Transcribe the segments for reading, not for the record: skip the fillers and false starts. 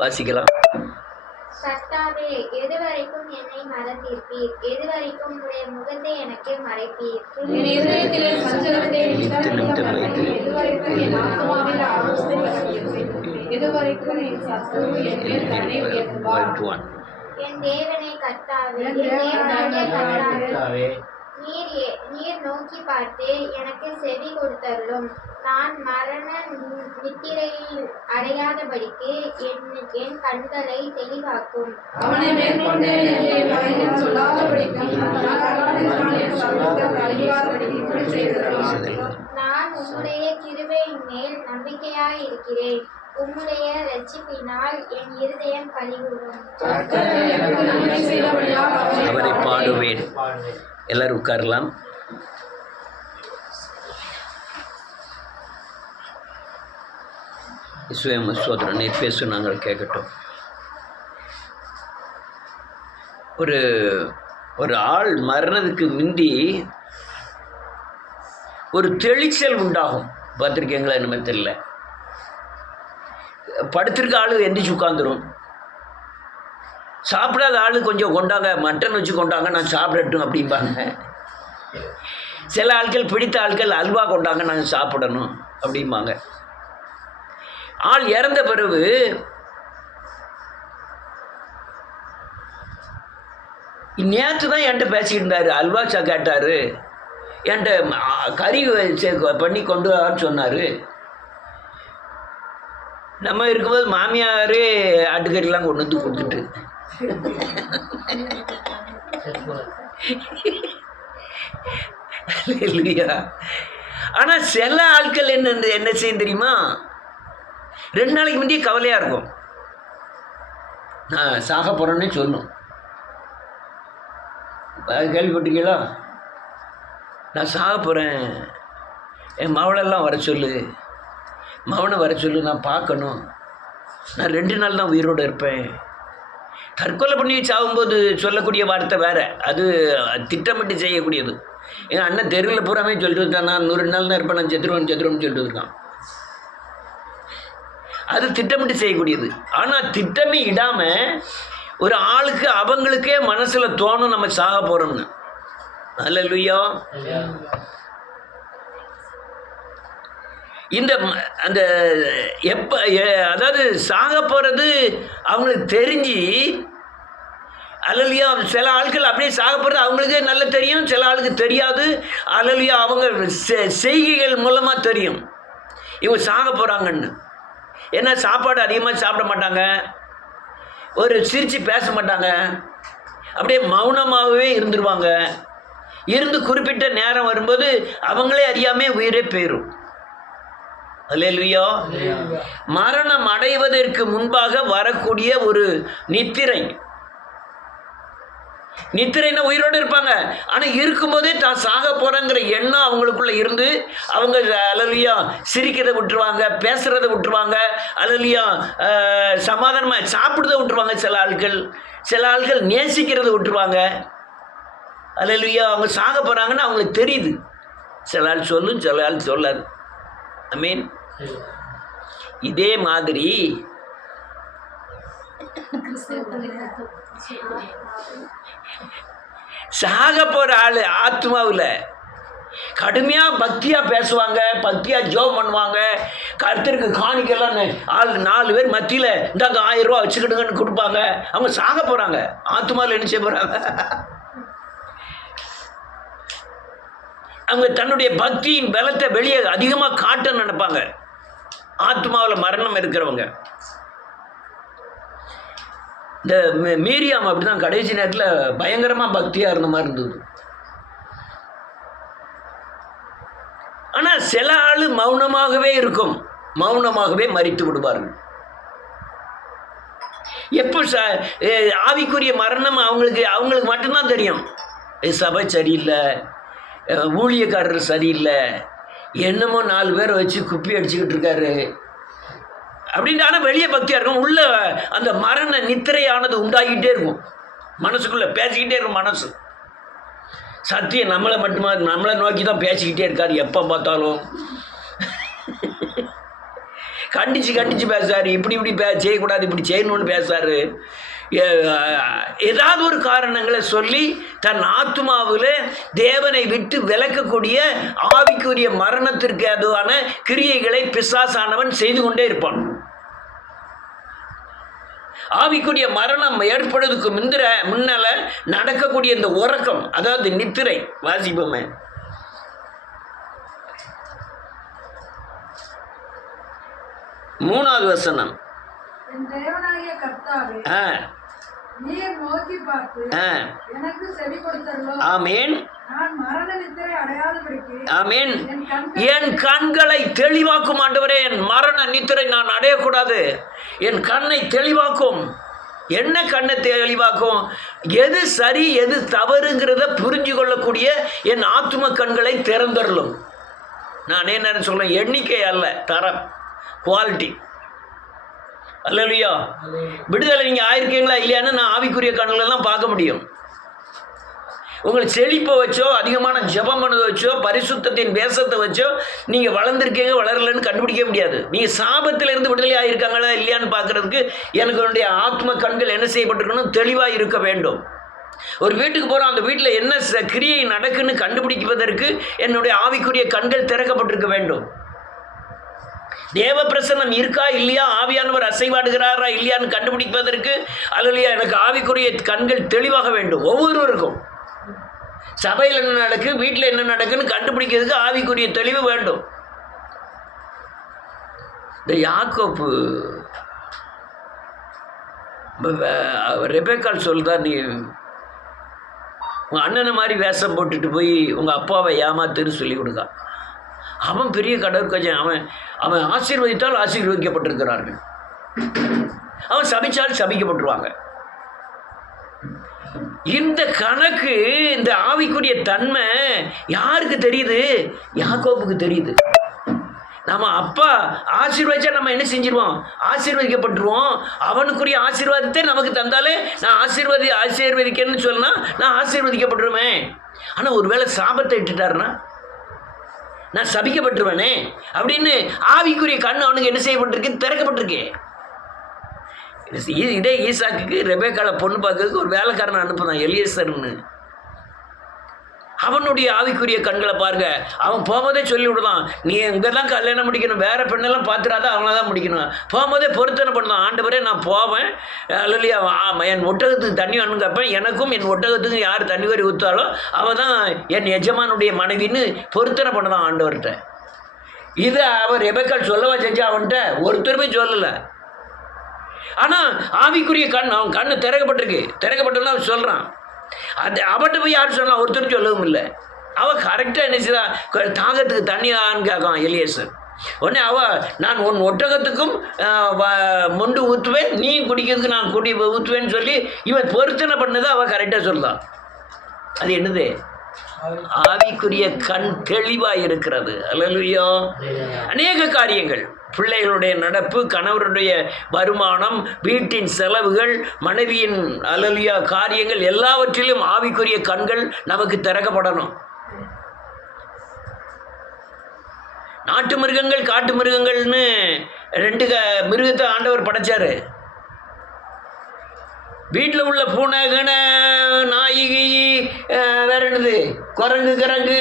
வாசிக்கலாம். கர்த்தாவே, எதுவரைக்கும் என்னை மறந்தீர்ப்பீர்? எதுவரைக்கும் உம்முடைய முகத்தை எனக்கு மறைப்பீர்? என் இதயத்திலே சஞ்சலத்தை வைத்து, எதுவரைக்கும் என் ஆத்துமாவில் ஆலோசனை கற்பிப்பீர்? எதுவரைக்கும் என் சத்துரு என் மேல் தன்னை உயர்த்துவார்? என் தேவனே கர்த்தாவே, என் தேவனாகிய கர்த்தாவே, நீர் நோக்கி பார்த்து எனக்கு செவி கொடுத்தருளும். நான் மரண நித்திரையில் அடையாதபடிக்கு என் கண்களை தெளிவாக்கும். அவனை மேற்கொண்டு என்னை பயனில் சொல்லாதபடிக்கும் என் சத்துருக்கள் அழியாதபடிக்கு இப்படி செய்தருளும். நான் உம்முடைய கிருபையின் மேல் நம்பிக்கையாய் இருக்கிறேன். உம்முடைய இரட்சிப்பினால் என் இருதயம் களிகூரும். அவரை பாடுவேன். எல்லாரும் உட்காரலாம். இஸ்வேம சோதரன் நீ பேசு, நாங்கள் கேட்கட்டும். ஒரு ஆள் மரணத்துக்கு முந்தி ஒரு தெளிச்சல் உண்டாகும். பார்த்துருக்கீங்களா? என்னமே தெரியல. படுத்திருக்க ஆள் எந்திரிச்சு உட்காந்துரும். சாப்பிடாத ஆள் கொஞ்சம் கொண்டாங்க, மட்டன் வச்சு கொண்டாங்க, நான் சாப்பிடட்டும் அப்படிம்பாங்க. சில ஆட்கள், பிடித்த ஆட்கள் அல்வா கொண்டாங்க, நாங்கள் சாப்பிடணும் அப்படிம்பாங்க. ஆள் இறந்த பிறகு நேற்று தான் என்கிட்ட பேசிக்கிட்டு இருந்தார். அல்வா கேட்டார். என்கிட்ட கறி பண்ணி கொண்டு வான்னு சொன்னார். நம்ம இருக்கும்போது மாமியாரே ஆட்டுக்கறிலாம் கொண்டு வந்து கொடுத்துட்டு இல்லையா? ஆனால் சில ஆட்கள் என்ன செய்யும் தெரியுமா? 2 நாளைக்கு முந்தைய கவலையாக இருக்கும். நான் சாக போகிறேன்னே சொல்லணும். கேள்விப்பட்டிருக்கீங்களா? நான் சாக போகிறேன், என் மவளெல்லாம் வர சொல்லு, மவனை வர சொல்லு, நான் பார்க்கணும், நான் 2 நாள் தான் உயிரோடு இருப்பேன். தற்கொலை பண்ணி சாகும்போது சொல்லக்கூடிய வார்த்தை வேறு, அது திட்டமிட்டு செய்யக்கூடியது. எங்கள் அண்ணன் தெருவில் பூராமே சொல்லிட்டு இருக்கான், நான் 100 நாள் தான் இருப்பேன், நான் செத்துருவேன்னு சொல்லிட்டு இருக்கான். அது திட்டமிட்டு செய்யக்கூடியது. ஆனால் திட்டமே இடாமல் ஒரு ஆளுக்கு அவங்களுக்கே மனசில் தோணும் நம்ம சாக போகிறோம்னு. அல்லேலூயா. அந்த அதாவது சாக போகிறது அவங்களுக்கு தெரிஞ்சு, அல்லேலூயா. சில ஆட்கள் அப்படியே சாக போகிறது அவங்களுக்கே நல்லா தெரியும், சில ஆளுக்கு தெரியாது. அல்லேலூயா. அவங்க செய்கைகள் மூலமாக தெரியும் இவங்க சாக போகிறாங்கன்னு. ஏன்னா சாப்பாடு அதிகமாக சாப்பிட மாட்டாங்க, ஒரு சிரித்து பேச மாட்டாங்க, அப்படியே மௌனமாகவே இருந்துருவாங்க. இருந்து குறிப்பிட்ட நேரம் வரும்போது அவங்களே அறியாமல் உயிரே போயிடும். அல்லேலூயா. மரணம் அடைவதற்கு முன்பாக வரக்கூடிய ஒரு நித்திரை. நித்திரைன்னா உயிரோடு இருப்பாங்க, ஆனால் இருக்கும்போதே தான் சாக போகிறேங்கிற எண்ணம் அவங்களுக்குள்ளே இருந்து அவங்க அல்லேலூயா சிரிக்கிறதை விட்டுருவாங்க, பேசுகிறத விட்டுருவாங்க, அல்லேலூயா சமாதானமாக சாப்பிட்றத விட்டுருவாங்க. சில ஆட்கள் நேசிக்கிறத விட்டுருவாங்க. அல்லேலூயா. அவங்க சாக போகிறாங்கன்னு அவங்களுக்கு தெரியுது. சில ஆள் சொல்லும், சில ஆள் சொல்லாது. ஐ மீன் இதே மாதிரி சாக போகிற ஆள் ஆத்மாவில் கடுமையாக பக்தியாக பேசுவாங்க, பக்தியாக ஜோம் பண்ணுவாங்க, கர்த்தருக்கு காணிக்கலாம் ஆள் 4 பேர் மத்தியில் இந்தாங்க 1000 ரூபா வச்சுக்கிடுங்கன்னு கொடுப்பாங்க. அவங்க சாக போகிறாங்க, ஆத்மாவில் என்ன செய்ய போகிறாங்க? அவங்க தன்னுடைய பக்தியின் பலத்தை வெளியே அதிகமாக காட்ட நினைப்பாங்க. ஆத்மாவில் மரணம் இருக்கிறவங்க. இந்த மீரியாம் அப்படி தான் கடைசி நேரத்தில் பயங்கரமாக பக்தியாக இருந்த மாதிரி இருந்தது. ஆனால் சில ஆள் மௌனமாகவே இருக்கும், மௌனமாகவே மரித்து விடுவார்கள். எப்போ ஆவிக்குரிய மரணம் அவங்களுக்கு மட்டும்தான் தெரியும். சபை சரியில்லை, ஊழியக்காரர் சரியில்லை, என்னமோ 4 பேரை வச்சு குப்பி அடிச்சுக்கிட்டு இருக்காரு அப்படின்ட்டு. ஆனால் வெளியே பக்தியாக இருக்கும், உள்ள அந்த மரண நித்திரையானது உண்டாகிட்டே இருக்கும், மனசுக்குள்ளே பேசிக்கிட்டே இருக்கும். மனசு சத்தியம் நம்மளை நோக்கி தான் பேசிக்கிட்டே இருக்காரு எப்போ பார்த்தாலும். கண்டிச்சு பேசுறாரு, இப்படி செய்யக்கூடாது, இப்படி செய்யணும்னு பேசுறாரு. ஏதாவது ஒரு காரணங்களை சொல்லி தன் ஆத்மாவில் தேவனை விட்டு விலக்கக்கூடிய ஆவிக்குரிய மரணத்திற்கு அதுவான கிரியைகளை பிசாசானவன் செய்து கொண்டே இருப்பான். ஆவிக்குரிய மரணம் ஏற்படுவதற்கு முன்னால நடக்கக்கூடிய இந்த உறக்கம், அதாவது நித்திரை. வாசிப்போமே, 3வது வசனம். என் தேவனாகிய கர்த்தாவே, நீர் நோக்கி பார்த்து எனக்கு செவி கொடுத்தருளோ. ஆமென். நான் மரண நித்திரை அடையாதபடிக்கு ஆமென். என் கண்களை தெளிவாக்கும் ஆண்டவரே. என் மரண நித்திரை நான் அடையக்கூடாது. என் கண்ணை தெளிவாக்கும். என்ன கண்ணை தெளிவாக்கும்? எது சரி எது தவறுங்கிறத புரிஞ்சு கொள்ளக்கூடிய என் ஆத்தும கண்களை திறந்தருளும். நான் என்ன சொல்றேன், எண்ணிக்கை அல்ல, தரம், குவாலிட்டி. அல்லேலூயா. விடுதலை நீங்கள் ஆயிருக்கீங்களா இல்லையான்னு நான் ஆவிக்குரிய கண்களெல்லாம் பார்க்க முடியும். உங்களை செழிப்பை வச்சோ, அதிகமான ஜெபம் பண்ணதை வச்சோ, பரிசுத்தத்தின் வேஷத்தை வச்சோ நீங்கள் வளர்ந்துருக்கீங்க வளரலன்னு கண்டுபிடிக்க முடியாது. நீங்கள் சாபத்திலிருந்து விடுதலை ஆகியிருக்காங்களா இல்லையான்னு பார்க்குறதுக்கு எனக்கு என்னுடைய ஆத்ம கண்கள் என்ன செய்யப்பட்டிருக்கணும், தெளிவாக இருக்க வேண்டும். ஒரு வீட்டுக்கு போகிறோம், அந்த வீட்டில் என்ன கிரியை நடக்குன்னு கண்டுபிடிப்பதற்கு என்னுடைய ஆவிக்குரிய கண்கள் திறக்கப்பட்டிருக்க வேண்டும். தேவ பிரசன்னம் இருக்கா இல்லையா, ஆவியானவர் அசைவாடுகிறாரா இல்லையான்னு கண்டுபிடிப்பதற்கு அல்லையா எனக்கு ஆவிக்குரிய கண்கள் தெளிவாக வேண்டும். ஒவ்வொருவருக்கும் சபையில் என்ன நடக்கு, வீட்டில் என்ன நடக்குன்னு கண்டுபிடிக்கிறதுக்கு ஆவிக்குரிய தெளிவு வேண்டும். இந்த யாக்கோப்பு ரெபேக்கால் சொல்றா, நீ உங்கள் அண்ணனை மாதிரி வேஷம் போட்டுட்டு போய் உங்கள் அப்பாவை ஏமாத்துன்னு சொல்லி கொடுக்கா. அவன் பெரிய கடற்கஜன். அவன் ஆசீர்வதித்தால் ஆசீர்வதிக்கப்பட்டிருக்கிறார்கள், அவன் சபிச்சால் சபிக்கப்பட்டுருவாங்க. இந்த கணக்கு, இந்த ஆவிக்குரிய தன்மை யாருக்கு தெரியுது? யாக்கோப்புக்கு தெரியுது. நம்ம அப்பா ஆசீர்வதிச்சா நம்ம என்ன செஞ்சிருவோம், ஆசீர்வதிக்கப்பட்டுருவோம். அவனுக்குரிய ஆசீர்வாதத்தை நமக்கு தந்தாலே நான் ஆசீர்வதிக்கணும்னு சொன்னா நான் ஆசீர்வதிக்கப்பட்டுருவேன். ஆனால் ஒருவேளை சாபத்தை இட்டுட்டாருன்னா நான் சபிக்கப்பட்டுருவேனே அப்படின்னு ஆவிக்குரிய கண் அவனுக்கு என்ன செய்யப்பட்டிருக்கு, திறக்கப்பட்டிருக்கே. இதே ஈசாக்குக்கு ரெபேக்கால பொண்ணு பார்க்கறதுக்கு ஒரு வேலைக்காரனை அனுப்புனான், எலியேசர்னு. அவனுடைய ஆவிக்குரிய கண்களை பாருங்க. அவன் போகும்போதே சொல்லி விடுதான், நீ இங்கே தான் கல்யாணம் முடிக்கணும், வேற பெண்ணெல்லாம் பார்த்துடாத, அவங்கள தான் முடிக்கணும். போகும்போதே பொருத்தனை பண்ணலாம், ஆண்டவரே நான் போவேன், அல்லையா என் ஒட்டகத்துக்கு தண்ணி வேணும்னு கேட்பேன், எனக்கும் என் ஒட்டகத்துக்கு யார் தண்ணி வரி ஊற்றாலோ அவன் தான் என் எஜமானுடைய மனைவின்னு பொருத்தனை பண்ணதான் ஆண்டவர்கிட்ட. இதை அவர் ரெபேக்கால் சொல்லவா செஞ்சா? அவன்கிட்ட ஒருத்தருமே சொல்லலை. ஆனால் ஆவிக்குரிய கண், அவன் கண்ணு திறக்கப்பட்டோன்னா அவன் சொல்கிறான். அது அவட்ட போய் யார் சொன்னால் ஒருத்தரும் சொல்லவும் இல்லை. அவள் கரெக்டாக என்ன செய்தா, தாகத்துக்கு தண்ணியான்னு கேட்கான் எலியேசர். உடனே நான் உன் ஒட்டகத்துக்கும் மொண்டு ஊற்றுவேன், நீ குடிக்கிறதுக்கு நான் ஊற்றுவேன்னு சொல்லி இவன் பொருத்தனை பண்ணதை அவள் கரெக்டாக சொல்கிறான். அது என்னது? ஆவிக்குரிய கண் தெளிவாக இருக்கிறது. அல்லேலூயா. அநேக காரியங்கள், பிள்ளைகளுடைய நடப்பு, கணவருடைய வருமானம், வீட்டின் செலவுகள், மனைவியின் அல்லேலூயா காரியங்கள் எல்லாவற்றிலும் ஆவிக்குரிய கண்கள் நமக்கு திறக்கப்படணும். நாட்டு மிருகங்கள், காட்டு மிருகங்கள்னு 2 மிருகத்தை ஆண்டவர் படைச்சாரு. வீட்டில் உள்ள பூனை, கண, நாய், வேற என்னது, குரங்கு,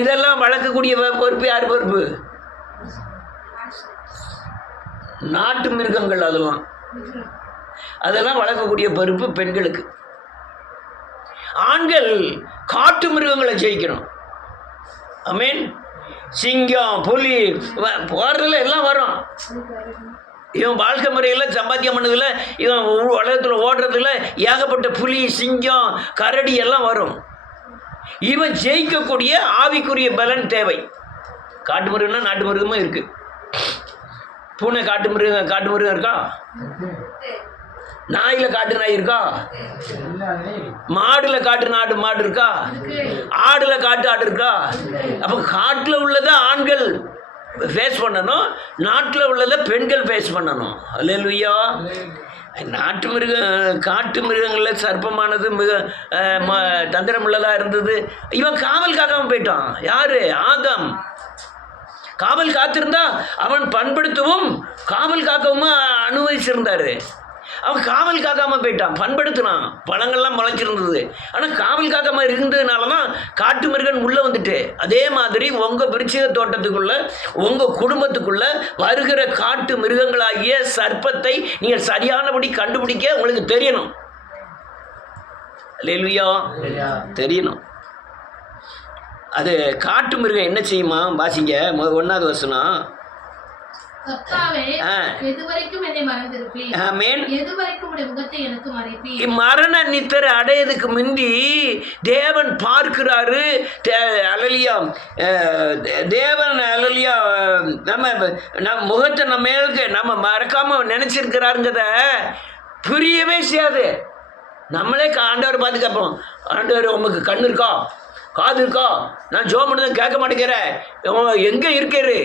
இதெல்லாம் வளர்க்கக்கூடிய பொறுப்பு யார் பொறுப்பு? நாட்டு மிருகங்கள். அதெல்லாம் வளர்க்கக்கூடிய பொறுப்பு பெண்களுக்கு. ஆண்கள் காட்டு மிருகங்களை ஜெயிக்கணும். ஆமென். சிங்கம், புலி போகிறதுல எல்லாம் வரும். இவன் வாழ்க்கை முறையில் சம்பாத்தியம் பண்ணதில்ல, இவன் உலகத்தில் ஓடுறதுல ஏகப்பட்ட புலி, சிங்கம், கரடி எல்லாம் வரும். இவன் ஜெயிக்கக்கூடிய ஆவிக்குரிய பலன் தேவை. காட்டு மிருகம்னா நாட்டு மிருகமும் இருக்குது. பூனை காட்டு மிருகம் இருக்கா? நாயில் காட்டு நாய் இருக்கா? மாடுல காட்டு மாடு இருக்கா? ஆடுல காட்டு ஆடு இருக்கா? அப்போ காட்டில் உள்ளதை ஆண்கள் ஃபேஸ் பண்ணணும், நாட்டில் உள்ளதை பெண்கள் ஃபேஸ் பண்ணணும். அல்லேலூயா. காட்டு மிருகங்களில் சர்ப்பமானது மிக தந்திரமுள்ளதாக இருந்தது. இவன் காவல் காக்காமல் போயிட்டான். யாரு? ஆதாம். காவல் காத்திருந்தா அவன் பண்படுத்தவும் காவல் காக்கவும் அனுமதிச்சிருந்தாரு. அவன் காவல் காக்காமல் போயிட்டான், பண்படுத்தினான், பழங்கள்லாம் முளைச்சிருந்தது. ஆனால் காவல் காக்காமல் இருந்ததுனால தான் காட்டு மிருகன் உள்ளே வந்துட்டு. அதே மாதிரி உங்கள் விருட்சிக தோட்டத்துக்குள்ளே உங்கள் குடும்பத்துக்குள்ளே வருகிற காட்டு மிருகங்களாகிய சர்ப்பத்தை நீங்கள் சரியானபடி கண்டுபிடிக்க உங்களுக்கு தெரியணும். அல்லேலூயா, தெரியணும். அது காட்டு மிருகம் என்ன செய்யுமா? வாசிங்க 1வது வசனம். கர்த்தாவே, எதுவரைக்கும் என்னை மறந்திருப்பீர்? ஆமென். எதுவரைக்கும் உம்முடைய முகத்தை எனக்கு மறைப்பீர்? மரண நித்திரை அடையதுக்கு முந்தி தேவன் பார்க்கிறாரு. அல்லேலூயா, தேவன் அல்லேலூயா நம்ம முகத்தை நம்ம மேலுக்கு நம்ம மறக்காம நினைச்சிருக்கிறாருங்கிறத புரியவே செய்யாது. நம்மளே ஆண்டவர் பார்த்து கேட்போம், ஆண்டவர் உங்களுக்கு கண்ணு இருக்கா, காது இருக்கா, நான் ஜோம் பண்ணதான் கேட்க மாட்டேங்கிறேன், எங்கே இருக்காரு?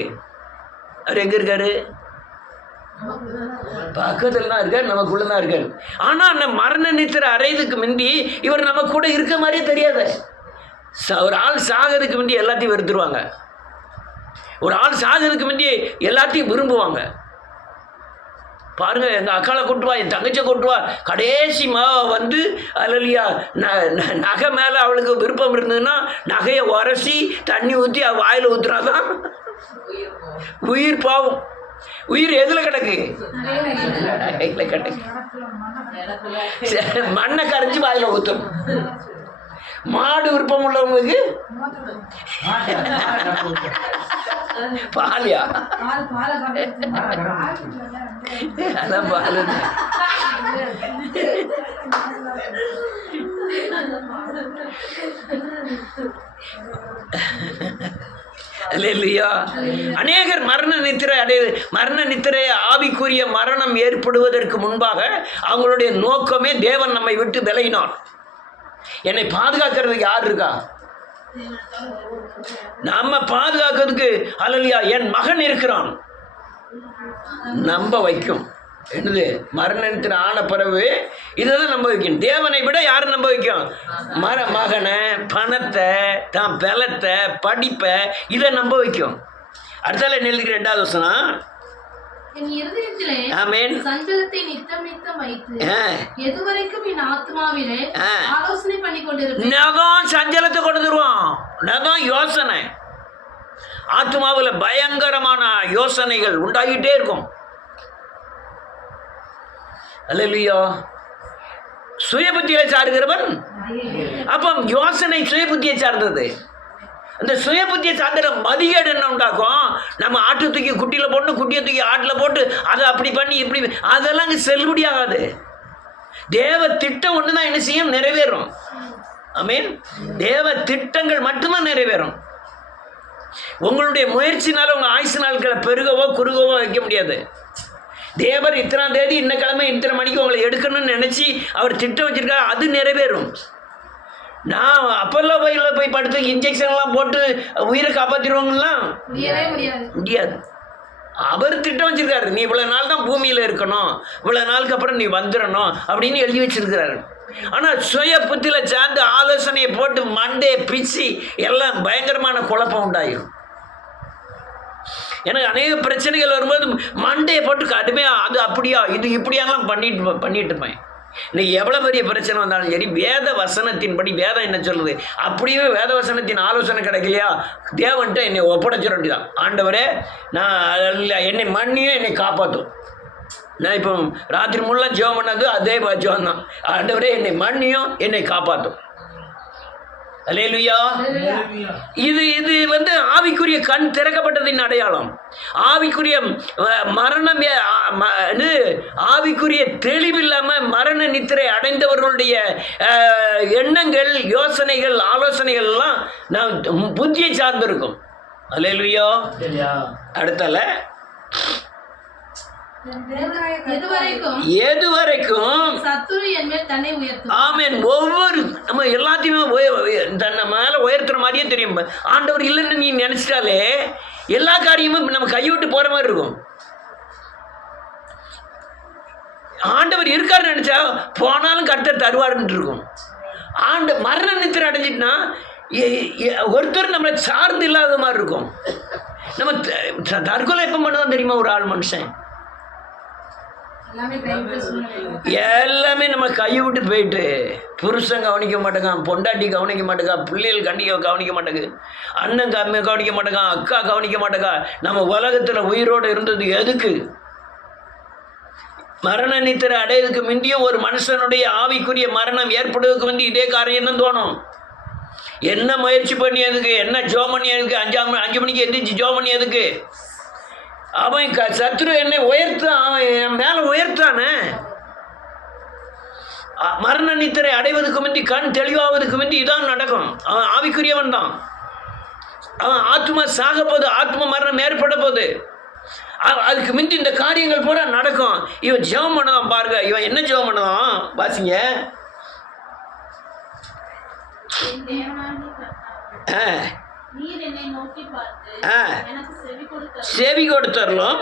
அவர் எங்கே இருக்காரு? பக்கத்தில் தான் இருக்கார், நமக்குள்ள தான் இருக்கார். ஆனால் அந்த மரண நித்திரை அறையதுக்கு முந்தி இவர் நம்ம கூட இருக்க மாதிரியே தெரியாது. ஒரு ஆள் சாகிறதுக்கு முந்தி எல்லாத்தையும் வெறுத்துருவாங்க, ஒரு ஆள் சாகிறதுக்கு முந்தி எல்லாத்தையும் விரும்புவாங்க. பாருங்க, எங்கள் அக்காளை கொட்டுவா, என் தங்கச்சியை கொட்டுவா, கடைசி வந்து அல்லேலூயா நகை மேலே அவளுக்கு விருப்பம் இருந்ததுன்னா நகையை உரசி தண்ணி ஊற்றி அவள் வாயில் ஊற்றுறாதான் உயிர் பாவம். உயிர் எதில் கிடக்கு? கிடக்கு. மண்ணை கரைஞ்சி வாயில் ஊற்றும். மாடு விருப்பம் உள்ளவங்களுக்கு பாலியா? அதான் பால். அல்லேலூயா. அநேகர் மரண நித்திரை ஆவிக்குரிய மரணம் ஏற்படுவதற்கு முன்பாக அவங்களுடைய நோக்கமே தேவன் நம்மை விட்டு விலகினான். என்னை பாதுகாக்கிறதுக்கு யார் இருக்கா? நம்ம பாதுகாக்கிறதுக்கு அல்லேலூயா என் மகன் இருக்கிறான் நம்ப வைக்கும். என்னது? மரணத்தில் ஆன பிறகு இதை தான் நம்ப வைக்கும். தேவனை விட யாரும் நம்ப வைக்கும்? மகனை, பணத்தை, தான் பலத்தை, படிப்பை, இதை நம்ப வைக்கும். அடுத்தால எழுதிக்கிற 2வது வசனம். என் இருதயத்திலே ஆமென் சஞ்சலத்தை நித்தம் நித்தம் வைத்து எதுவரைக்கும் என் ஆத்மாவிலே ஆலோசனை பண்ணி கொண்டிருப்பேன். நகம் சஞ்சலத்தை கொண்டு வருவான். நகம் யோசனை. ஆத்மாவில் பயங்கரமான யோசனைகள் உண்டாகிட்டே இருக்கும். அல்லேலூயா. சுயபுத்தியை சார்கிறவன். அப்போ யோசனை சுயபுத்தியை சார்ந்தது. அந்த சுயபுத்தியை சார்ந்த மதிகேடு என்ன உண்டாக்கும்? நம்ம ஆட்டு தூக்கி குட்டியில் போட்டு, குட்டியை தூக்கி ஆட்டில் போட்டு அதை அப்படி பண்ணி இப்படி, அதெல்லாம் இங்கே செல்லுபடி ஆகாது. தேவ திட்டம் ஒன்று தான் என்ன செய்யும்? நிறைவேறும். ஆமென். தேவ திட்டங்கள் மட்டும்தான் நிறைவேறும். உங்களுடைய முயற்சினால உங்கள் ஆயுசு நாட்களை பெருகவோ குறுகவோ வைக்க முடியாது. தேவர் இத்தனாம் தேதி இந்த கிழமை இத்தனை மணிக்கு உங்களை எடுக்கணும்னு நினச்சி அவர் திட்டம் வச்சிருக்காரு, அது நிறைவேறும். நான் அப்போல்லோ போய் படுத்து இன்ஜெக்ஷன்லாம் போட்டு உயிரை காப்பாற்றிடுவாங்கலாம் முடியாது. அவர் திட்டம் வச்சிருக்காரு, நீ இவ்வளோ நாள் தான் பூமியில் இருக்கணும், இவ்வளோ நாளுக்கு அப்புறம் நீ வந்துடணும் அப்படின்னு எழுதி வச்சிருக்கிறாரு. ஆனால் சுய புத்தியில் சார்ந்து ஆலோசனையை போட்டு மண்டையை பிச்சு எல்லாம் பயங்கரமான குழப்பம் உண்டாயிடும். எனக்கு அநேக பிரச்சனைகள் வரும்போது மண்டையை போட்டு கடுமையாக அது அப்படியா இது இப்படியாலாம் பண்ணிட்டு இருப்பேன். இன்னைக்கு எவ்வளோ பெரிய பிரச்சனை வந்தாலும் சரி, வேத வசனத்தின்படி வேதம் என்ன சொல்லுது, அப்படியே வேத வசனத்தின் ஆலோசனை கிடைக்கலையா, தேவன்ட்ட என்னை ஒப்படைச்சிட வேண்டியதான். ஆண்டவரே, நான் என்னை மன்னியும் என்னை காப்பாற்றும். நான் இப்போ ராத்திரி முல்லாம் ஜெபம் பண்ணது அதே ஜெபம் தான். ஆண்டவரே, என்னை மன்னியும் என்னை காப்பாற்றும். அல்லேலூயா. இது ஆவிக்குரிய கண் திறக்கப்பட்டதின் அடையாளம். ஆவிக்குரிய மரணம், ஆவிக்குரிய தெளிவில்லாமல் மரண நித்திரை அடைந்தவர்களுடைய எண்ணங்கள், யோசனைகள், ஆலோசனைகள் எல்லாம் நான் புத்தியை சார்ந்திருக்கும். அல்லேலூயா. அடுத்தால எதுவரைக்கும் ஆமென். ஒவ்வொரு நம்ம எல்லாத்தையுமே தன்னை மேலே உயர்த்துற மாதிரியே தெரியும். ஆண்டவர் இல்லைன்னு நீ நினைச்சிட்டாலே எல்லா காரியமும் நம்ம கைவிட்டு போற மாதிரி இருக்கும். ஆண்டவர் இருக்காருன்னு நினைச்சா போனாலும் கர்த்தர் தருவாருன்னு இருக்கும். மரண நித்திரை அடைஞ்சிட்டுனா ஒருத்தர் நம்மளை சார்ந்து இல்லாத மாதிரி இருக்கும். நம்ம தற்கொலை எப்போ பண்ணுவோம் தெரியுமா? ஒரு ஆள் மனுஷன் எல்லாமே நம்ம கையை விட்டு போயிட்டு, புருஷன் கவனிக்க மாட்டேங்கான், பொண்டாட்டி கவனிக்க மாட்டேங்கா, பிள்ளைகள் கவனிக்க மாட்டேங்கு, அண்ணன் கவனிக்க மாட்டேங்கான், அக்கா கவனிக்க மாட்டேங்கா. நம்ம உலகத்தில் உயிரோடு இருந்தது எதுக்கு? மரண நித்திரை அடையதுக்கு முந்தியும் ஒரு மனுஷனுடைய ஆவிக்குரிய மரணம் ஏற்படுவதற்கு முந்தி இதே காரியம் தான் தோணும். என்ன முயற்சி பண்ணியதுக்கு, என்ன ஜோம் பண்ணியதுக்கு, 5 மணிக்கு எந்திரிச்சு ஜோம் பண்ணியதுக்கு? அவன் சத்ரு என்னை உயர்த்தான், அவன் என் மேலே உயர்த்தானே. மரண நித்திரை அடைவதற்கு முந்தி, கண் தெளிவாவதுக்கு முந்தி இதான் நடக்கும். அவன் ஆவிக்குரியவன் தான். அவன் ஆத்மா சாக போது, ஆத்ம மரணம் ஏற்பட போது, அதுக்கு முந்தி இந்த காரியங்கள் பூரா நடக்கும். இவன் ஜெபம் பண்ணதான் பாருங்க. இவன் என்ன ஜெபம் பண்ணதான் வாசிங்க. செவி கொடுத்தரலும்.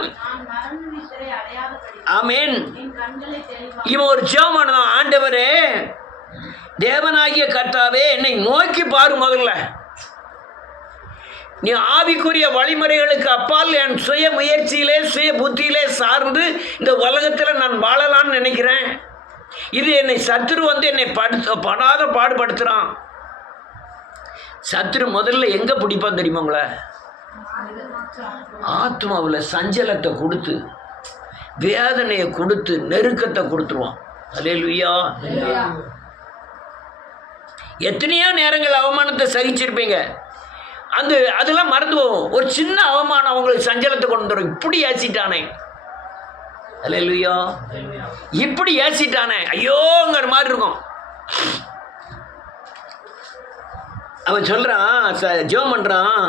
ஆமென். இவன் ஒரு ஜெபம் பண்ணதான், ஆண்டவரே தேவனாகிய கர்த்தாவே என்னை நோக்கி பாரு. முதல்ல நீ ஆவிக்குரிய வழிமுறைகளுக்கு அப்பால் என் சுய முயற்சியிலே சுய புத்தியிலே சார்ந்து இந்த உலகத்தில் நான் வாழலான்னு நினைக்கிறேன். இது என்னை சத்துரு என்னை படாத பாடுபடுத்துகிறான். சத்துரு முதல்ல எங்கே பிடிப்பான் தெரியுமா உங்களை? ஆத்மாவில் சஞ்சலத்தை கொடுத்து, வேதனையை கொடுத்து, நெருக்கத்தை கொடுத்துருவான். அல்லேலூயா. எத்தனையோ நேரங்கள் அவமானத்தை சகிச்சிருப்பீங்க. அதெல்லாம் மறந்து போகும். ஒரு சின்ன அவமானம் அவங்களுக்கு சஞ்சலத்தை கொண்டு வரும். இப்படி ஏசிட்டானே, அல்லேலூயா, இப்படி ஏசிட்டானே, ஐயோங்கிற மாதிரி இருக்கும். அவன் சொல்றான், ஜெபம் பண்றான்,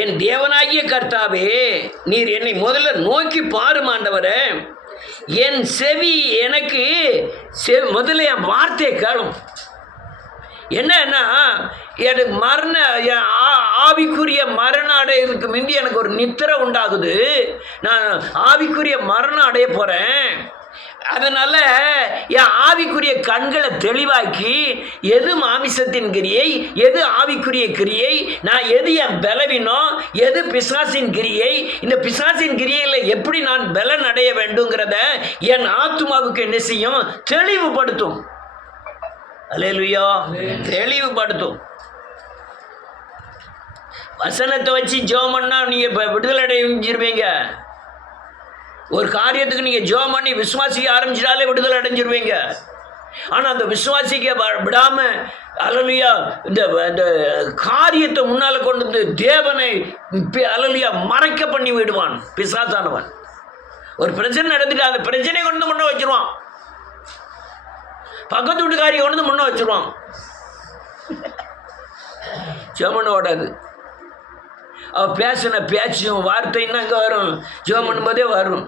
என் தேவனாகிய கர்த்தாவே நீர் என்னை முதல்ல நோக்கி பாரும் ஆண்டவரே. என் செவி எனக்கு முதல்ல என் வார்த்தையை கேளும். என்னன்னா, எனக்கு ஆவிக்குரிய மரணம் அடையிறதுக்கு முந்தி எனக்கு ஒரு நித்திரை உண்டாகுது. நான் ஆவிக்குரிய மரணம் அடைய போகிறேன். அதனால் என் ஆவிக்குரிய கண்களை தெளிவாக்கி, எது மாமிசத்தின் கிரியை, எது ஆவிக்குரிய கிரியை, நான் எது என் பலவீனம், எது பிசாசின் கிரியை, இந்த பிசாசின் கிரியையில் எப்படி நான் பலன் அடைய வேண்டுங்கிறத என் ஆத்மாவுக்கு என்ன செய்யும்? தெளிவுபடுத்தும். அல்லேலூயா. தெளிவுபடுத்தும். வசனத்தை வச்சு ஜெபம் பண்ணா நீங்கள் இப்போ விடுதலை அடைஞ்சிருவீங்க. ஒரு காரியத்துக்கு நீங்கள் ஜெபம் பண்ணி விசுவாசிக்க ஆரம்பிச்சிட்டாலே விடுதலை அடைஞ்சிருவீங்க. ஆனால் அந்த விசுவாசிக்க விடாமல், அல்லேலூயா, இந்த காரியத்தை முன்னால் கொண்டு வந்து தேவனை, அல்லேலூயா, மறைக்க பண்ணி விடுவான் பிசாசானவன். ஒரு பிரச்சனை நடந்துட்டு அந்த பிரச்சனையை கொண்டு முன்ன வச்சிருவான். பக்கத்து வீட்டுக்காரியை கொண்டு முன்ன வச்சிருவான். ஜெபம் ஓடாது. அவள் பேசின பேச்சும் வார்த்தைன்னா இங்கே வரும். ஜெபம் பண்ணும்போதே வரும்.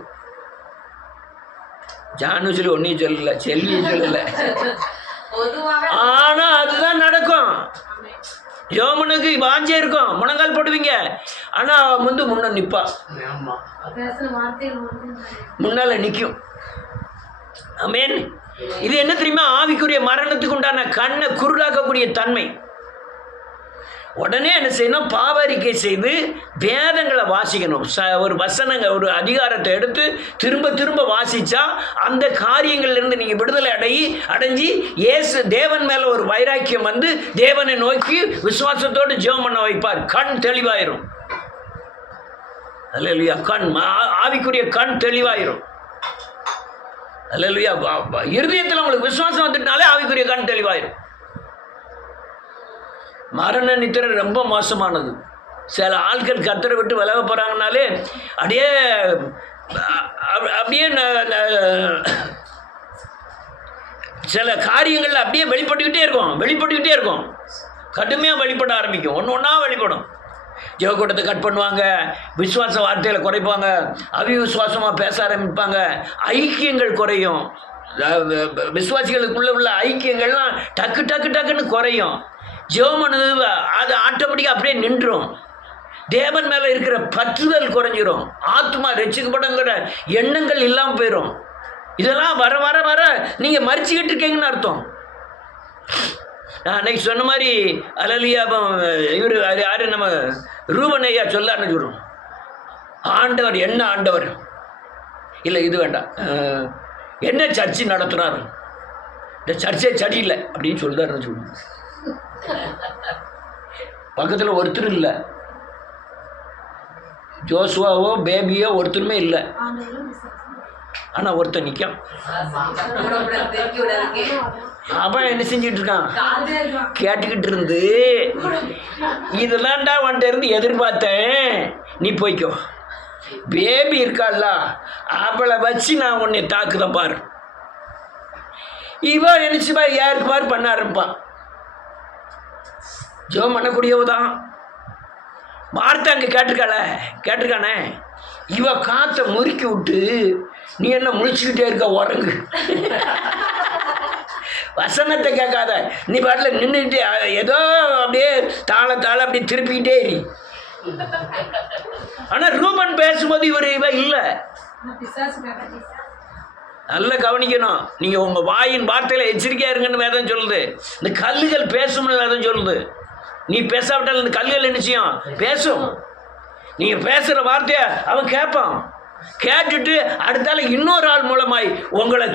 ஜானு சொல்லி ஒன்றையும் சொல்லலை, செல்வியும் சொல்லலை. ஆனால் அதுதான் நடக்கும். ஜெபனுக்கு வாஞ்சே இருக்கும், முழங்கால் போடுவீங்க. ஆனால் அவன் முன்ன நிற்பா, முன்னால் நிற்கும். ஆமென். இது என்ன தெரியுமா? ஆவிக்குரிய மரணத்துக்கு உண்டான கண்ணை குருடாக்கக்கூடிய தன்மை. உடனே என்ன செய்யணும்? பாவரிக்கை செய்து வேதங்களை வாசிக்கணும். ஒரு வசனங்க, ஒரு அதிகாரத்தை எடுத்து திரும்ப திரும்ப வாசித்தா அந்த காரியங்கள்லேருந்து நீங்கள் விடுதலை அடைஞ்சி தேவன் மேலே ஒரு வைராக்கியம் வந்து தேவனை நோக்கி விசுவாசத்தோடு ஜெபம் பண்ண வைப்பார். கண் தெளிவாயிரும். அல்லேலூயா. கண், ஆவிக்குரிய கண் தெளிவாயிரும். அல்லேலூயா. இருதயத்தில் உங்களுக்கு விசுவாசம் வந்துட்டாலே ஆவிக்குரிய கண் தெளிவாயிரும். மரண நித்திரை ரொம்ப மோசமானது. சில ஆட்கள் கர்த்தரை விட்டு விலக போகிறாங்கனாலே அப்படியே சில காரியங்கள் அப்படியே வெளிப்பட்டுக்கிட்டே இருக்கும். கடுமையாக வெளிப்பட ஆரம்பிக்கும். ஒன்று ஒன்றா வெளிப்படும். ஜெபக்கூட்டத்தை கட் பண்ணுவாங்க, விசுவாச வார்த்தையில் குறைப்பாங்க, அவிசுவாசமாக பேச ஆரம்பிப்பாங்க, ஐக்கியங்கள் குறையும். விசுவாசிகளுக்குள்ள உள்ள ஐக்கியங்கள்லாம் டக்குன்னு குறையும். ஜெபம் பண்ணுது அது ஆட்டோமேட்டிக்காக அப்படியே நின்றும். தேவன் மேலே இருக்கிற பற்றுதல் குறைஞ்சிரும். ஆத்மா ரட்சிக்கப்படங்கிற எண்ணங்கள் இல்லாமல் போயிடும். இதெல்லாம் வர வர வர நீங்கள் மறிச்சுக்கிட்டு இருக்கீங்கன்னு அர்த்தம். நான் அன்னைக்கு சொன்ன மாதிரி அல்லேலூயா, இவர் யார், நம்ம ரூபன் ஐயா சொல்லான்னு சொல்கிறோம். ஆண்டவர் என்ன ஆண்டவர் இல்லை, இது வேண்டாம், என்ன சர்ச்சை நடத்துகிறாரு, இந்த சர்ச்சை சரியில்லை அப்படின்னு சொல்கிறாருன்னு சொல்லுவோம். பக்கத்தில் ஒருத்தர் இல்லை, ஜோசுவாவோ பேபியோ ஒருத்தருமே இல்லை. ஆனால் ஒருத்தர் நிற்கான். அவன் என்ன செஞ்சிட்டு இருக்கான், கேட்டுக்கிட்டு இருந்து, இதெல்லாம்டா வந்துட்டு இருந்து எதிர்பார்த்தேன், நீ போய்க்கோ, பேபி இருக்காள்ல அவளை வச்சு நான் உன்னை தாக்குதான் பாரு. இவன் நினைச்சுப்பா யாருக்கு பாரு பண்ண ஆரம்பிப்பான். ஜெபம் பண்ணக்கூடியவ தான் வார்த்தை அங்கே கேட்டிருக்கானே, இவ காற்றை முறுக்கி விட்டு நீ என்ன முழிச்சுக்கிட்டே இருக்க உறங்கு, வசனத்தை கேட்காத, நீ பாட்டில் நின்றுக்கிட்டே ஏதோ அப்படியே தாள அப்படி திருப்பிக்கிட்டே இரு. ஆனால் ரூபன் பேசும்போது இவ இல்லை. நல்லா கவனிக்கணும். நீங்கள் உங்கள் வாயின் வார்த்தையில் எச்சரிக்கையாக இருங்கன்னு வேதம் சொல்லுது. இந்த கல்லுகள் பேசும்னு வேதம் சொல்லுது. நீ பேசாவிட்டால் இந்த கல்லுகள் என்ன செய்யும், பேசும். நீங்கள் பேசுகிற வார்த்தையை அவன் கேட்பான். கேட்டுட்டு அடுத்தால இன்னொரு ஆள் மூலமாய் உங்களை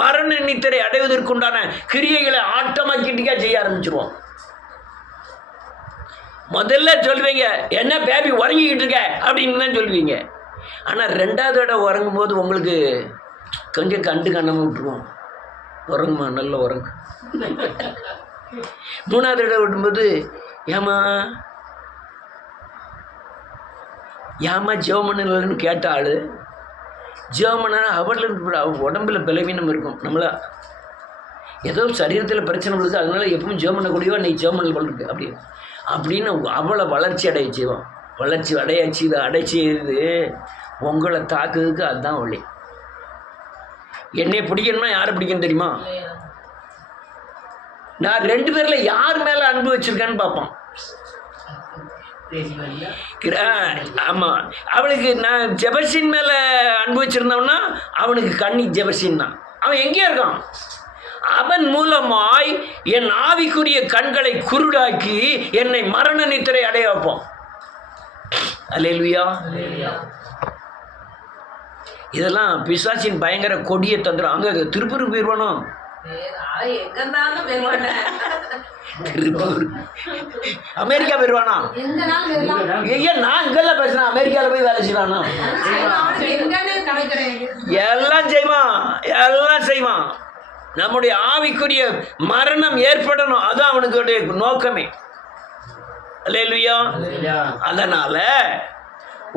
மரண நித்திரை அடைவதற்குண்டான கிரியைகளை ஆட்டோமேட்டிக்காக செய்ய ஆரம்பிச்சிருவோம். முதல்ல சொல்லுவீங்க, என்ன பேபி உறங்கிக்கிட்டு இருக்க அப்படின்னு தான் சொல்லுவீங்க. ஆனால் ரெண்டாவது தடவை உறங்கும் போது உங்களுக்கு கொஞ்சம் கண்ணாமல் விட்டுருவோம், உறங்குமா நல்ல உறங்கு. மூணாவது தடவை விடும்போது ஏமா ஜெவமன்னு கேட்ட ஆள் ஜெவமனா அவள் உடம்புல பலவீனம் இருக்கும். நம்மளா ஏதோ சரீரத்தில் பிரச்சனை உள்ளது, அதனால எப்பவும் ஜெபம் பண்ணக்கூடியவா நீ ஜெபம் பண்ண அப்படின்னு அவளை வளர்ச்சி அடைய செய்வோம். வளர்ச்சி அடைச்சிது உங்களை தாக்குறதுக்கு அதுதான் வழி. என்னை பிடிக்கணும்னா யாரை பிடிக்கணும் தெரியுமா? நான் 2 பேரில் யார் மேலே அன்பு வச்சிருக்கேன்னு பார்ப்போம். ஆமாம், அவளுக்கு நான் ஜெபர்சின் மேலே அன்பு வச்சிருந்தோம்னா அவனுக்கு கண்ணி ஜெபர்சின் தான். அவன் எங்கேயா இருக்கான்? அவன் மூலமாய் என் ஆவிக்குரிய கண்களை குருடாக்கி என்னை மரண நித்திரை அடைய வைப்போம். அல்லேலூயா. இதெல்லாம் பிசாசின் பயங்கர கொடிய தந்திரம். அங்கே திருப்பூருக்கு போயிடுவானோ, திருப்பூர் அமெரிக்கா போயிடுவானா? ஏன் நான் இங்கெல்லாம் பேசுறேன், அமெரிக்காவில் போய் வேலை செய்வானா? எல்லாம் செய்வான். நம்முடைய ஆவிக்குரிய மரணம் ஏற்படணும், அதுதான் அவனுடைய நோக்கமே. அல்லேலூயா. அதனால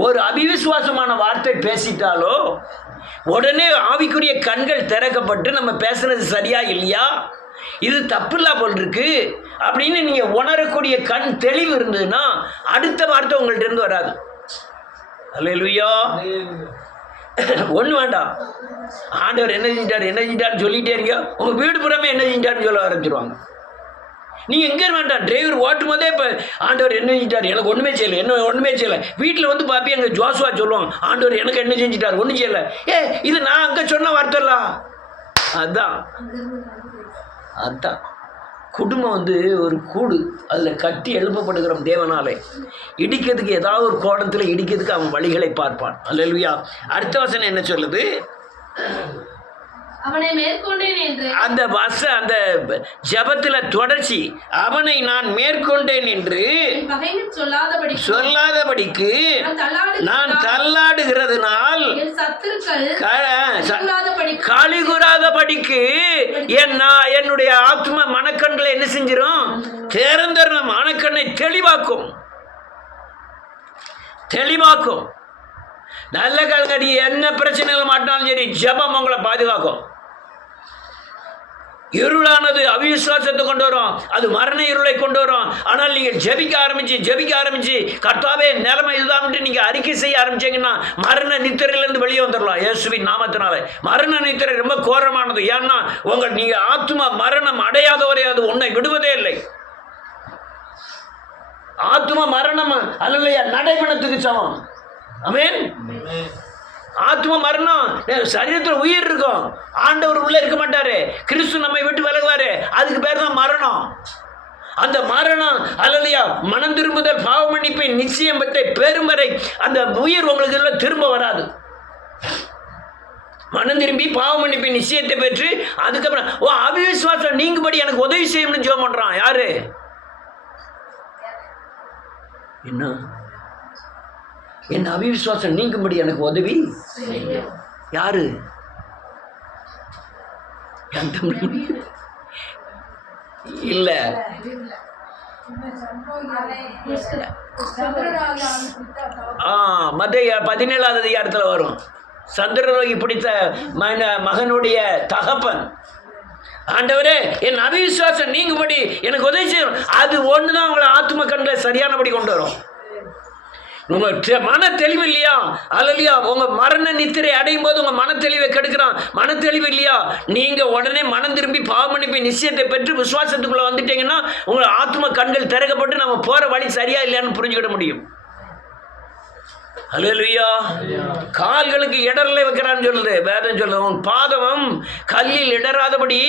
ஒரு அவிவிசுவாசமான வார்த்தை பேசிட்டாலோ உடனே ஆவிக்குரிய கண்கள் திறக்கப்பட்டு நம்ம பேசுனது சரியா இல்லையா, இது தப்பில்லா போல் இருக்கு அப்படின்னு நீங்க உணரக்கூடிய கண் தெளிவு இருந்ததுன்னா அடுத்த வார்த்தை உங்கள்ட்ட இருந்து வராது. அல்லேலூயா. ஒண்ணு வேண்டாம், ஆண்டவர் என்ன செஞ்சிட்டாருன்னு சொல்லிட்டே இருங்க. உங்க வீடு புறமே என்ன செஞ்சிட்டாருன்னு சொல்ல ஆரம்பிச்சிருவாங்க. நீங்கள் எங்கே வேண்டாம், டிரைவர் ஓட்டும் போதே இப்போ ஆண்டவர் என்ன செஞ்சிட்டார், எனக்கு ஒன்றுமே செய்யலை. வீட்டில் வந்து பாப்பி அங்கே ஜோசுவா சொல்லுவாங்க, ஆண்டவர் எனக்கு என்ன செஞ்சிட்டார், ஒன்றும் செய்யலை. இது நான் அங்கே சொன்ன வார்த்தைல. அதுதான் குடும்பம் வந்து ஒரு கூடு, அதில் கட்டி எழுப்பப்படுகிற தேவனாலே இடிக்கிறதுக்கு ஏதாவது ஒரு கோணத்தில் இடிக்கிறதுக்கு அவன் வழிகளை பார்ப்பான். அல்லேலூயா. அடுத்த வசனம் என்ன சொல்லுது? அவனை மேற்கொண்டேன் என்று அந்த அந்த ஜெபத்துல தொடர்ச்சி, அவனை நான் மேற்கொண்டேன் என்று சொல்லாதபடிக்கு நான் தள்ளாடுகிறதுனால் காலிகுறாதபடிக்கு என்னுடைய ஆத்ம மனக்கண்களை என்ன செஞ்சிடும், திறந்தரும் மனக்கண்ணை தெளிவாக்கும். நல்ல கல்கடி என்ன பிரச்சனைகள் மாட்டாலும் சரி, ஜெபம் உங்களை பாதுகாக்கும். இருளானது அவிசுவாசத்தை கொண்டு வரும், அது மரண இருளை கொண்டு வரும். ஆனால் நீங்கள் ஜெபிக்க ஆரம்பிச்சு கர்த்தாவே நிலைமை இதுதான் நீங்க அறிக்கை செய்ய ஆரம்பிச்சீங்கன்னா மரண நித்திரையிலிருந்து வெளியே வந்துடலாம். இயேசுவின் நாமத்தினால. மரண நித்திரை ரொம்ப கோரமானது. ஏன்னா நீங்க ஆத்மா மரணம் அடையாதவரே அது உன்னை விடுவதே இல்லை. ஆத்மா மரணம் அல்லையா நடைபெணத்துக்கு சமம். ஆமென். ஆத்ம மரணம், சரீரத்தில் உயிர் இருக்கும், ஆண்டவர் உள்ள இருக்க மாட்டாரு, கிறிஸ்து நம்மை விட்டு விலகுவாரு, அதுக்கு பேர் தான் மரணம். அந்த மரணம் அல்லையா மனம் திரும்புதல் பாவ மன்னிப்பை நிச்சயம் பெற்ற பெறும் வரை அந்த உயிர் உங்களுக்கு எல்லாம் திரும்ப வராது. மனம் திரும்பி பாவ மன்னிப்பை நிச்சயத்தை பெற்று அதுக்கப்புறம் அவிசுவாசம் நீங்கும்படி எனக்கு உதவி செய்யணும்னு ஜெபம் பண்றான். யாரு? என்ன அவிசுவாசம் நீங்கும்படி எனக்கு உதவி யாரு? இல்ல மத்திய 17வது அதிகாரத்தில் வரும். சந்திரரோகி பிடித்த மகனுடைய தகப்பன், ஆண்டவரே என் அவிசுவாசம் நீங்கும்படி எனக்கு உதவி செய்யணும். அது ஒண்ணுதான் உங்களை ஆத்ம கண்களை சரியானபடி கொண்டு வரும். உங்க மன தெளிவு இல்லையா? அல்லையா உங்க மரண நித்திரை அடையும் போது உங்க மன தெளிவை கெடுக்கிறான். மன தெளிவு இல்லையா? நீங்க உடனே மனம் திரும்பி பாவ மன்னிப்பை நிச்சயத்தை பெற்று விசுவாசத்துக்குள்ள வந்துட்டீங்கன்னா உங்களை ஆத்ம கண்கள் திறக்கப்பட்டு நம்ம போற வழி சரியா இல்லையான்னு புரிஞ்சுக்கிட முடியும். அல்லேலூயா. கால்களுக்கு இடரலை வைக்கிறான்னு சொல்லுது வேதம். சொல்லுது உன் பாதம் கல்லில் இடராதபடி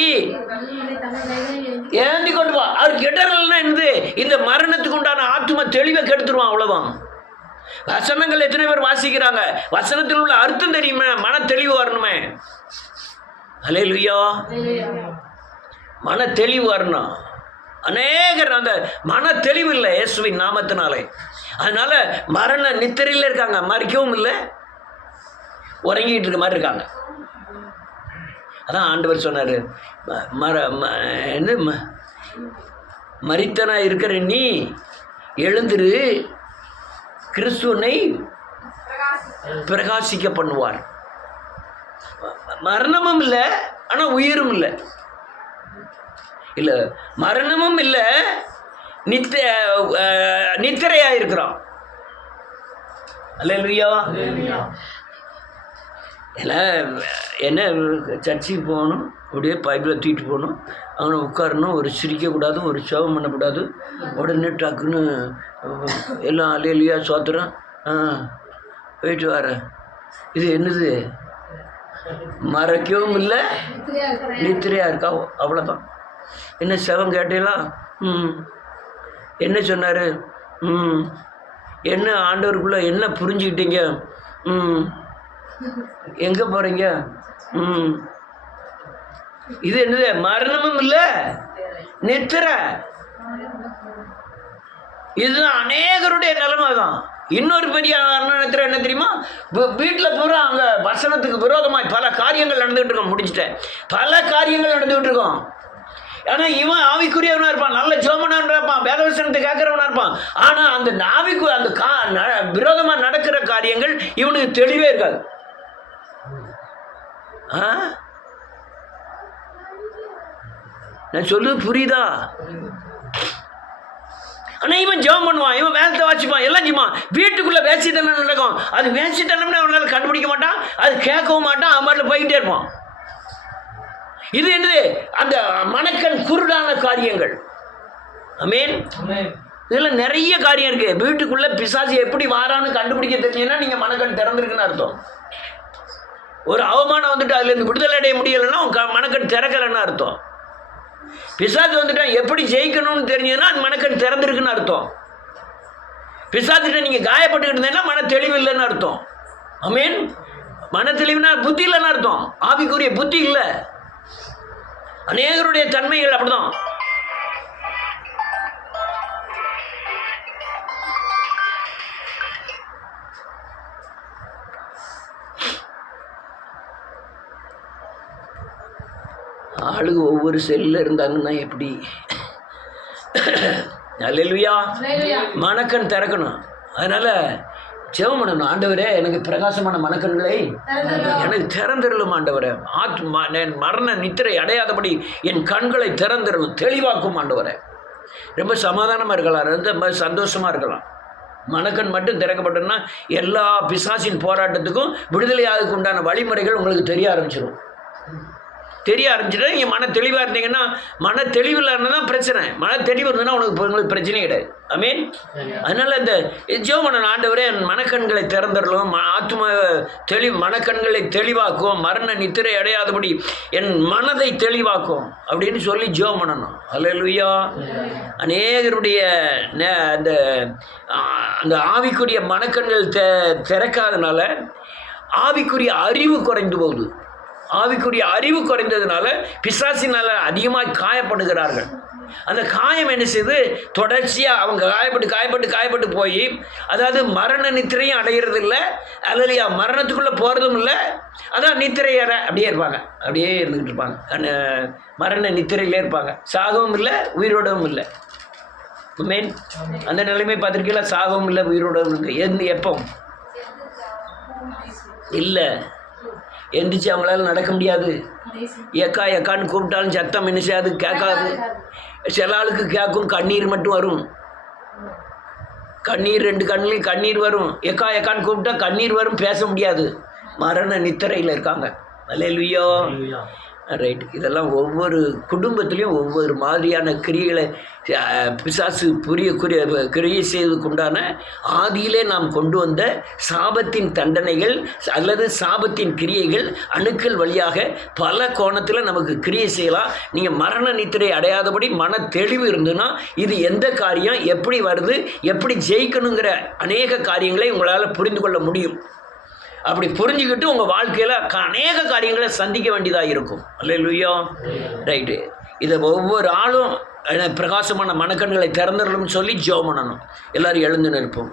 ஏந்தி கொண்டு வா. அவருக்கு இடரல்னா என்னது? இந்த மரணத்துக்கு உண்டான ஆத்ம தெளிவை கெடுத்துருவான். அவ்வளவுதான். வசனங்கள் எத்தனை பேர் வாசிக்கிறாங்க? வசனத்தில் உள்ள அர்த்தம் தெரியுமே, மன தெளிவு வரணுமே. அல்லேலூயா. மன தெளிவு வரணும். அநேகர் அந்த மன தெளிவு இல்லை இயேசுவின் நாமத்தினாலே. அதனால மரண நித்திரையில் இருக்காங்க. மறிக்கவும் இல்லை, உறங்கிட்டு இருக்க மாதிரி இருக்காங்க. அதான் ஆண்டவர் சொன்னார், மரித்தனா இருக்கிற நீ எழுந்திரு, கிறிஸ்துவனை பிரகாசிக்க பண்ணுவார். மரணமும் இல்லை, ஆனால் உயிரும் இல்லை. இல்லை மரணமும் இல்லை, நித்திரையா இருக்கிறான். அல்லேலூயா. என்ன சர்ச்சுக்கு போகணும், அப்படியே பைபிளை தூக்கிட்டு போகணும், அவனை உட்காரணும், ஒரு சிரிக்கக்கூடாது, ஒரு சேவம் பண்ணக்கூடாது. உடனே டக்குன்னு எல்லாம் அல்லேலூயா சோத்திரம் போயிட்டு வரேன். இது என்னது? மறைக்கவும் இல்லை, நித்திரையா இருக்கா. அவ்வளோதான். என்ன செவம் கேட்டீங்களா? என்ன சொன்னார்? என்ன ஆண்டவருக்குள்ள என்ன புரிஞ்சுக்கிட்டீங்க? எங்கே போகிறீங்க? இது என்னது? மரணமும் இல்லை, நித்திரை. இதுதான் அநேகருடைய நிலைமை தான். இன்னொரு பெரிய நித்திரை என்ன தெரியுமா? வீட்டில் பூரா அங்கே வசனத்துக்கு விரோதமாக பல காரியங்கள் நடந்துகிட்டு இருக்கோம். முடிச்சுட்டேன். பல காரியங்கள் நடந்துகிட்டு இருக்கோம். ஆனால் இவன் ஆவிக்குரியவனாக இருப்பான், நல்ல ஜோமனாக இருப்பான், வேதவசனத்தை கேட்குறவனாக இருப்பான். ஆனால் அந்த ஆவிக்கு அந்த விரோதமாக நடக்கிற காரியங்கள் இவனுக்கு தெளிவே இருக்காது. நான் சொல்லுது புரியுதா? ஆனால் இவன் ஜெபம் பண்ணுவான், இவன் வேதத்தை வாசிப்பான், எல்லாம் செய்வான். வீட்டுக்குள்ளே வேசித்தனம் நடக்கும். அது வேசித்தனம்னு அவனால் கண்டுபிடிக்க மாட்டான், அது கேட்கவும் மாட்டான், அவன் பாட்டில் போய்கிட்டே இருப்பான். இது என்னது? அந்த மனக்கண் குருடான காரியங்கள். ஆமென். இதில் நிறைய காரியம் இருக்கு. வீட்டுக்குள்ள பிசாசு எப்படி வாரான்னு கண்டுபிடிக்க தெரிஞ்சுன்னா நீங்க மனக்கண் திறந்திருக்குன்னு அர்த்தம். ஒரு அவமானம் வந்துட்டு அதுல இருந்து விடுதலை அடைய முடியலைன்னா மனக்கண் திறக்கலைன்னு அர்த்தம். பிசாசு வந்துட்டா எப்படி ஜெயிக்கணும்னு தெரிஞ்சதுன்னா அது மனக்கண் திறந்திருக்குன்னு அர்த்தம். பிசாசுகிட்ட நீங்க காயப்பட்டுக்கிட்டு இருந்தீங்கன்னா மன தெளிவு இல்லைன்னு அர்த்தம். ஆமென். மன தெளிவுனா புத்தி இல்லைன்னு அர்த்தம். ஆவிக்குரிய புத்தி இல்லை. அநேகருடைய தன்மைகள் அப்படிதான். ஆளுங்க ஒவ்வொரு செல்லில் இருந்தாங்கன்னா எப்படி? அல்லேலூயா. மனக்கண் திறக்கணும். அதனால ஜெபம் பண்ணணும். ஆண்டவரே எனக்கு பிரகாசமான மனக்கண்களை எனக்கு திறந்திரலும். ஆண்டவரே மரண நித்திரை அடையாதபடி என் கண்களை திறந்திரலும், தெளிவாக்கும். ஆண்டவரே ரொம்ப சமாதானமாக இருக்கலாம், ரொம்ப சந்தோஷமாக இருக்கலாம். மனக்கண் மட்டும் திறக்கப்பட்டோம்னா எல்லா பிசாசின் போராட்டத்துக்கும் விடுதலையாதுக்கு உண்டான வழிமுறைகள் உங்களுக்கு தெரிய ஆரம்பிச்சிடும். தெரிய ஆரம்பிச்சுட்டா நீங்கள் மன தெளிவாக இருந்தீங்கன்னா, மன தெளிவில் இருந்தால் தான் பிரச்சனை. மன தெளிவு இருந்ததுன்னா உங்களுக்கு பிரச்சனையே கிடையாது. ஆமென். அதனால் இந்த ஜெபம் பண்ணணும், ஆண்டவரே என் மனக்கண்களை திறந்துடலும், ஆத்ம மனக்கண்களை தெளிவாக்கும், மரண நித்திரை அடையாதபடி என் மனதை தெளிவாக்கும் அப்படின்னு சொல்லி ஜெபம் பண்ணணும். அல்லேலூயா. அநேகருடைய அந்த ஆவிக்குரிய மனக்கண்கள் திறக்காதனால ஆவிக்குரிய அறிவு குறைந்து போகுது. ஆவிக்குரிய அறிவு குறைந்ததுனால பிசாசினால் அதிகமாக காயப்படுகிறார்கள். அந்த காயம் என்ன செய்யுது, தொடர்ச்சியாக அவங்க காயப்பட்டு போய், அதாவது மரண நித்திரையும் அடையிறது இல்லை, அல்லையா மரணத்துக்குள்ளே போகிறதும் இல்லை, அதான் நித்திரையற அப்படியே இருப்பாங்க, அப்படியே இருந்துக்கிட்டு இருப்பாங்க, அந்த மரண நித்திரையிலே இருப்பாங்க, சாகவும் இல்லை உயிரோடவும் இல்லை. மெயின் அந்த நிலைமை பார்த்துருக்கீங்களா? சாகவும் இல்லை உயிரோடவும் இல்லை. எப்போ இல்லை, எந்திரிச்சு அவங்களால நடக்க முடியாது. எக்கான்னு கூப்பிட்டாலும் சத்தம் என்ன செய்யாது, கேட்காது. சில ஆளுக்கு கேட்கும், கண்ணீர் மட்டும் வரும். கண்ணீர் 2 கண்ணுலையும் கண்ணீர் வரும். எக்கான்னு கூப்பிட்டா கண்ணீர் வரும், பேச முடியாது. மரண நித்திரையில் இருக்காங்க. அல்லேலூயா. ரைட். இதெல்லாம் ஒவ்வொரு குடும்பத்துலேயும் ஒவ்வொரு மாதிரியான கிரியைகளை பிசாசு கிரியை செய்வதற்குண்டான ஆதியிலே நாம் கொண்டு வந்த சாபத்தின் தண்டனைகள் அல்லது சாபத்தின் கிரியைகள் அணுக்கள் வழியாக பல கோணத்தில் நமக்கு கிரியை செய்யலாம். நீங்கள் மரண நித்திரை அடையாதபடி மன தெளிவு இருந்துன்னா இது எந்த காரியம் எப்படி வருது, எப்படி ஜெயிக்கணுங்கிற அநேக காரியங்களை உங்களால் புரிந்து கொள்ள முடியும். அப்படி புரிஞ்சுக்கிட்டு உங்கள் வாழ்க்கையில் அநேக காரியங்களை சந்திக்க வேண்டியதாக இருக்கும். அல்லேலூயா. ரைட்டு. இதை ஒவ்வொரு ஆளும் பிரகாசமான மனக்கண்களை திறந்துடணும்னு சொல்லி ஜெபம் பண்ணணும். எல்லோரும் எழுந்து நிற்போம்.